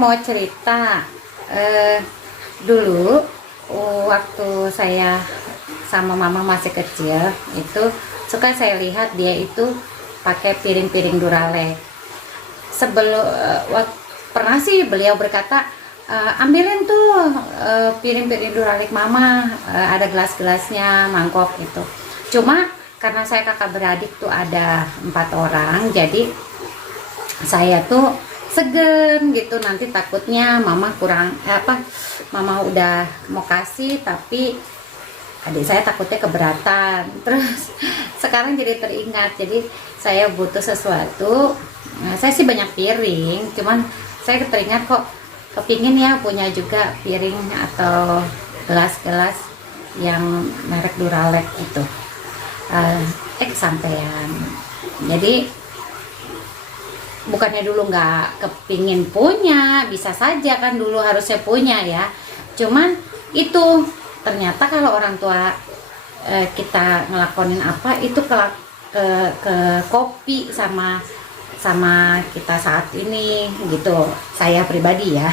Mau cerita, dulu waktu saya sama mama masih kecil itu suka saya lihat dia itu pakai piring-piring Duralex. Sebelum pernah sih beliau berkata, ambilin tuh piring-piring Duralex mama, ada gelas-gelasnya, mangkok gitu. Cuma karena saya kakak beradik tuh ada 4 orang, jadi saya tuh segen gitu, nanti takutnya mama kurang mama udah mau kasih tapi adik saya takutnya keberatan. Terus sekarang jadi teringat, jadi saya butuh sesuatu. Saya sih banyak piring, cuman saya teringat kok kepingin ya punya juga piring atau gelas-gelas yang merek Duralex itu. Kesampean. Jadi bukannya dulu nggak kepingin punya, bisa saja kan dulu harusnya punya ya. Cuman itu ternyata kalau orang tua kita ngelakonin apa itu ke kopi sama kita saat ini gitu, saya pribadi ya.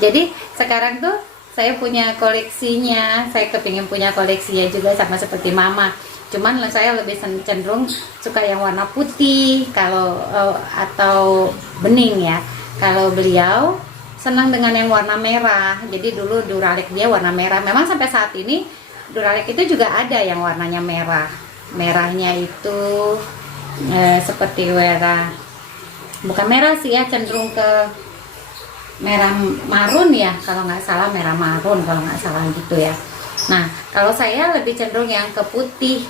Jadi sekarang tuh saya punya koleksinya, saya kepingin punya koleksinya juga sama seperti mama. Cuman saya lebih cenderung suka yang warna putih kalau atau bening ya. Kalau beliau senang dengan yang warna merah. Jadi dulu Duralex dia warna merah. Memang sampai saat ini Duralex itu juga ada yang warnanya merah. Merahnya itu seperti merah, bukan merah sih ya, cenderung ke merah marun ya, kalau nggak salah merah marun kalau nggak salah gitu ya. Nah kalau saya lebih cenderung yang ke putih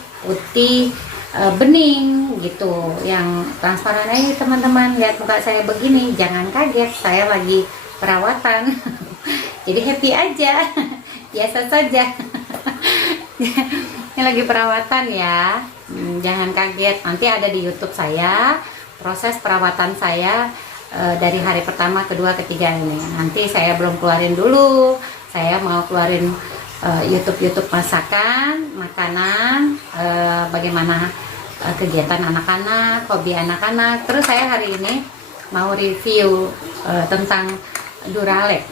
bening gitu, yang transparan. Teman-teman lihat muka saya begini, jangan kaget, saya lagi perawatan. Jadi happy aja, biasa saja. Ini lagi perawatan ya, jangan kaget, nanti ada di YouTube saya proses perawatan saya dari hari pertama, kedua, ketiga ini. Nanti saya belum keluarin dulu, saya mau keluarin YouTube masakan, makanan, bagaimana kegiatan anak-anak, hobi anak-anak. Terus saya hari ini mau review tentang Duralex.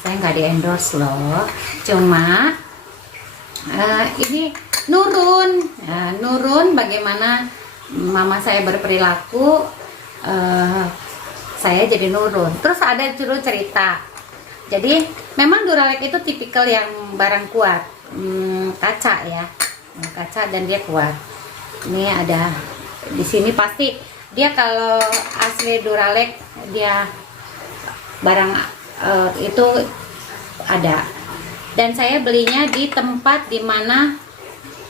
Saya nggak di endorse loh, cuma ini nurun bagaimana mama saya berperilaku, saya jadi nurun. Terus ada dulu cerita. Jadi memang Duralex itu tipikal yang barang kuat, kaca ya, kaca dan dia kuat. Ini ada di sini pasti dia kalau asli Duralex dia barang itu ada. Dan saya belinya di tempat dimana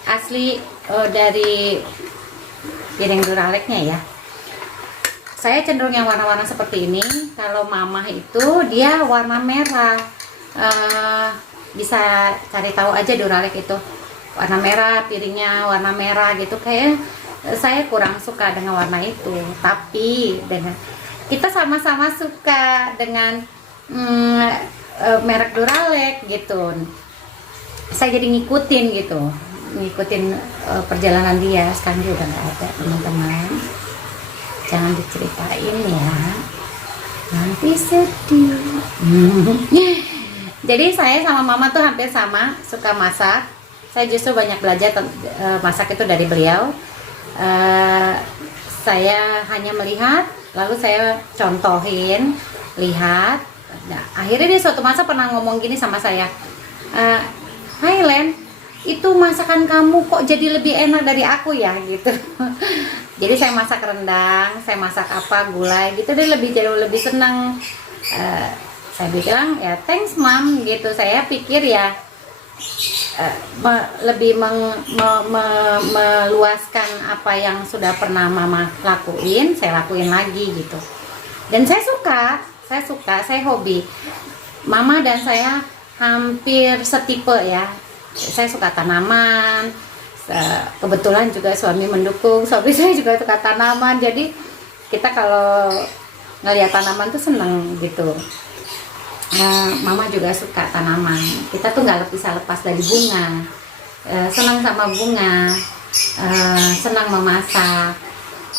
asli dari piring Duralexnya ya. Saya cenderung yang warna-warna seperti ini. Kalau mama itu dia warna merah. Bisa cari tahu aja Duralex itu warna merah, piringnya warna merah gitu. Kayak saya kurang suka dengan warna itu. Tapi dengan kita sama-sama suka dengan merek Duralex gitu, saya jadi ngikutin gitu, perjalanan dia. Sekarang dia udah nggak ada, teman-teman, jangan diceritain ya, nanti sedih. Jadi saya sama mama tuh hampir sama, suka masak. Saya justru banyak belajar masak itu dari beliau. Saya hanya melihat, lalu saya contohin, lihat. Nah, akhirnya dia suatu masa pernah ngomong gini sama saya, "Hai Len, itu masakan kamu kok jadi lebih enak dari aku ya," gitu. Jadi saya masak rendang, saya masak apa, gulai gitu, dia jauh lebih senang. Saya bilang ya thanks mom gitu. Saya pikir ya lebih meluaskan apa yang sudah pernah mama lakuin, saya lakuin lagi gitu. Dan saya suka, saya hobi. Mama dan saya hampir setipe ya. Saya suka tanaman. Kebetulan juga suami mendukung. Suami saya juga suka tanaman. Jadi kita kalau ngeliat tanaman tuh seneng gitu. Mama juga suka tanaman. Kita tuh nggak bisa lepas dari bunga. Senang sama bunga. Senang memasak.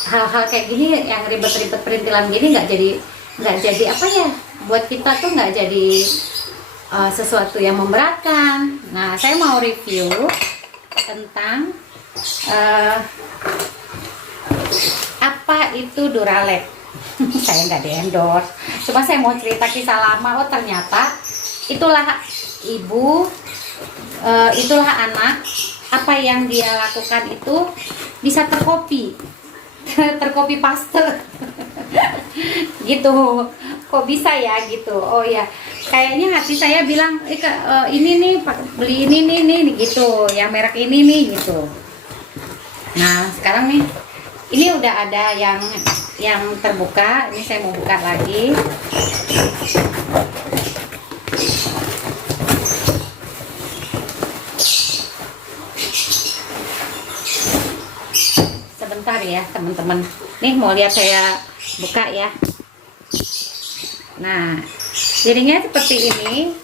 Hal-hal kayak gini yang ribet-ribet perintilan gini nggak jadi nggak jadi apa ya, buat kita tuh nggak jadi sesuatu yang memberatkan. Nah, saya mau review tentang apa itu Duralex. Saya nggak di-endorse, cuma saya mau cerita kisah lama. Oh, ternyata itulah ibu, itulah anak, apa yang dia lakukan itu bisa tercopy tercopy paste gitu. Kok bisa ya gitu? Oh ya, kayaknya hati saya bilang ini nih beli ini nih gitu ya, merek ini nih gitu. Nah, sekarang nih ini udah ada yang terbuka. Ini saya mau buka lagi. Sebentar ya teman-teman, nih mau lihat saya buka ya. Nah, jadinya seperti ini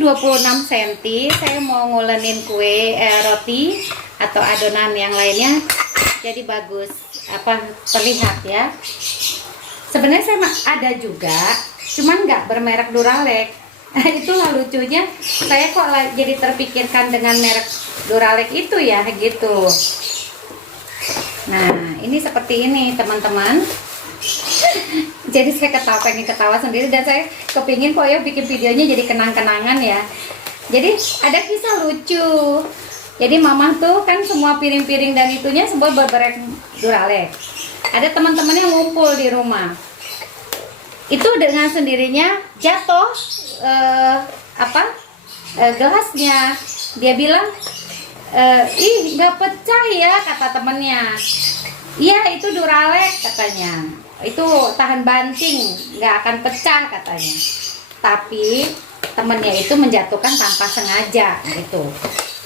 26 cm. Saya mau ngulenin kue roti atau adonan yang lainnya, jadi bagus apa terlihat ya. Sebenarnya saya ada juga, cuman nggak bermerek Duralex. Itulah lucunya, saya kok jadi terpikirkan dengan merek Duralex itu ya gitu. Nah, ini seperti ini teman-teman. Jadi saya pengen ketawa sendiri, dan saya kepingin kok ya bikin videonya jadi kenang-kenangan ya. Jadi ada kisah lucu. Jadi mama tuh kan semua piring-piring dan itunya semua bermerek Duralex. Ada teman-teman yang ngumpul di rumah. Itu dengan sendirinya jatuh gelasnya. Dia bilang, ih nggak pecah ya, kata temennya. Iya, itu Duralex katanya. Itu tahan banting, nggak akan pecah katanya. Tapi temennya itu menjatuhkan tanpa sengaja gitu.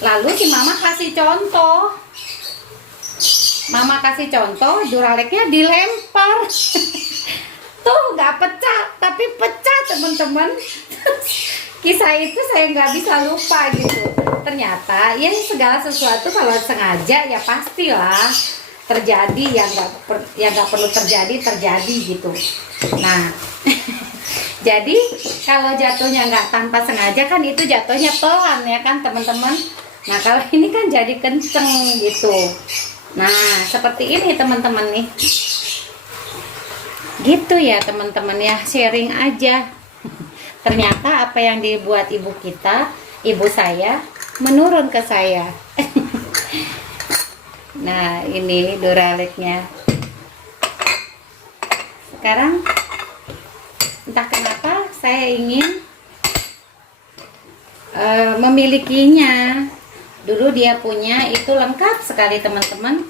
Lalu si mama kasih contoh. Mama kasih contoh, Duralexnya dilempar. Tuh nggak pecah, tapi pecah teman-teman. Kisah itu saya nggak bisa lupa gitu. Ternyata ya segala sesuatu kalau sengaja ya pastilah terjadi, yang nggak perlu terjadi gitu. Nah, jadi kalau jatuhnya nggak tanpa sengaja kan itu jatuhnya pelan ya kan teman-teman. Nah, kalau ini kan jadi kenceng gitu. Nah, seperti ini teman-teman nih. Gitu ya teman-teman ya, sharing aja. Ternyata apa yang dibuat ibu saya menurun ke saya. Nah, ini Duralexnya. Sekarang entah kenapa saya ingin memilikinya. Dulu dia punya itu lengkap sekali teman-teman.